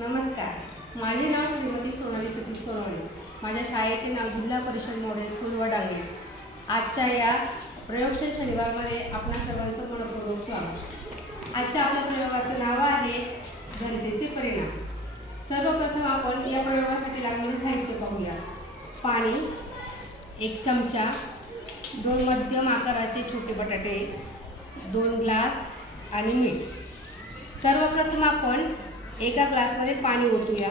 नमस्कार, माझे नाव श्रीमती सोनाली सतीश सोनवणे। माझ्या शाळेचे नाव जिल्हा परिषद मॉडेल स्कूल वडाळे। आजच्या या प्रयोगशील शनिवारमध्ये आपणा सर्वांचं मनपूर्वक स्वागत। आजच्या आपल्या प्रयोगाचं नाव आहे घनतेचे परिणाम। सर्वप्रथम आपण या प्रयोगासाठी लागणारे साहित्य पाहूया। पाणी, 1 चमचा, 2 मध्यम आकाराचे छोटे बटाटे, 2 ग्लास आणि मीठ। सर्वप्रथम आपण एका ग्लासमध्ये पाणी ओतूया।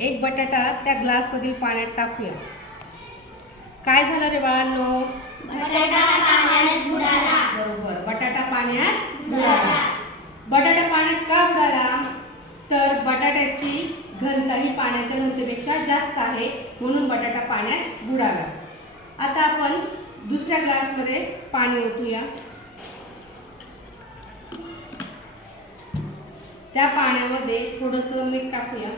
एक बटाटा त्या ग्लासमधील पाण्यात टाकूया। काय झालं रे बाळांनो? बटाटा पाण्यात बुडाला। बरोबर, बटाटा पाण्यात बुडाला। बटाटा पाण्यात का बुडाला? तर बटाट्याची घनता ही पाण्याच्या घनतेपेक्षा जास्त आहे, म्हणून बटाटा पाण्यात बुडाला। आता आपण दुसऱ्या ग्लासमध्ये पाणी ओतूया। त्या पाण्यामध्ये थोडंसं मीठ टाकूया।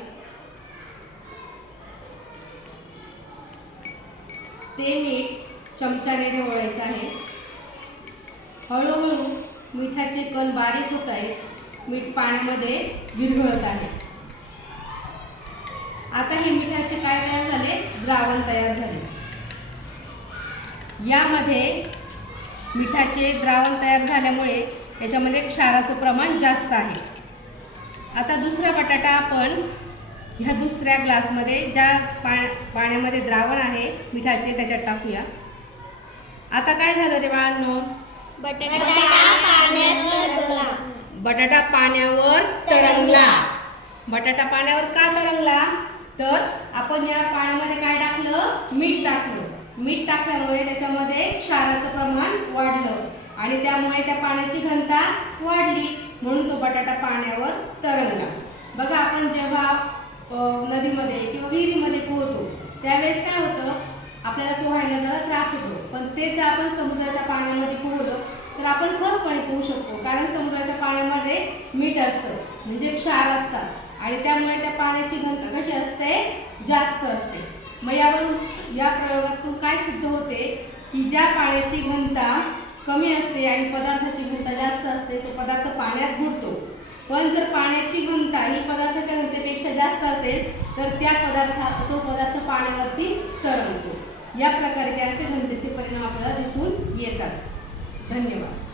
ते मीठ चमच्याने ढवळायचं आहे। हळूहळू मिठाचे कण बारीक होत आहेत। मीठ पाण्यामध्ये विरघळत आहे। आता हे मिठाचे काय तयार झाले? द्रावण तयार झाले। यामध्ये मिठाचे द्रावण तयार झाल्यामुळे याच्यामध्ये क्षाराचं प्रमाण जास्त आहे। आता दुसरा बटाटा आपण ह्या दुसऱ्या ग्लासमध्ये ज्या पाण्यामध्ये द्रावण आहे मिठाचे त्याच्यात टाकूया। आता काय झालं रे बाळांनो? बटाटा पाण्यात तरंगला। बटाटा पाण्यावर तरंगला। बटाटा पाण्यावर का तरंगला? तर आपण या पाण्यामध्ये काय टाकलं? मीठ टाकलं। मीठ टाकल्यामुळे त्याच्यामध्ये क्षाराचं प्रमाण वाढलं आणि त्यामुळे त्या पाण्याची घनता वाढली, म्हणून तो बटाटा पाण्यावर तरंगला। बघा, आपण जेव्हा नदीमध्ये किंवा विहिरीमध्ये पोहतो त्यावेळेस काय होतं? आपल्याला पोहायला जरा त्रास होतो, पण तेच आपण समुद्राच्या पाण्यामध्ये पोहलो तर आपण सहजपणे पोहू शकतो, कारण समुद्राच्या पाण्यामध्ये मीठ असतं, म्हणजे क्षार असतात आणि त्यामुळे त्या पाण्याची घनता कशी असते? जास्त असते। मग या प्रयोगातून काय सिद्ध होते की ज्या पाण्याची घनता कमी असते आणि पदार्थाची घनता जास्त असते तो पदार्थ पाण्यात बुडतो, पण जर पाण्याची घनता ही पदार्थाच्या घनतेपेक्षा जास्त असेल तर तो पदार्थ पाण्यावरती तरंगतो। या प्रकारे हे असे घनतेचे परिणाम आपल्याला दिसून येतात। धन्यवाद।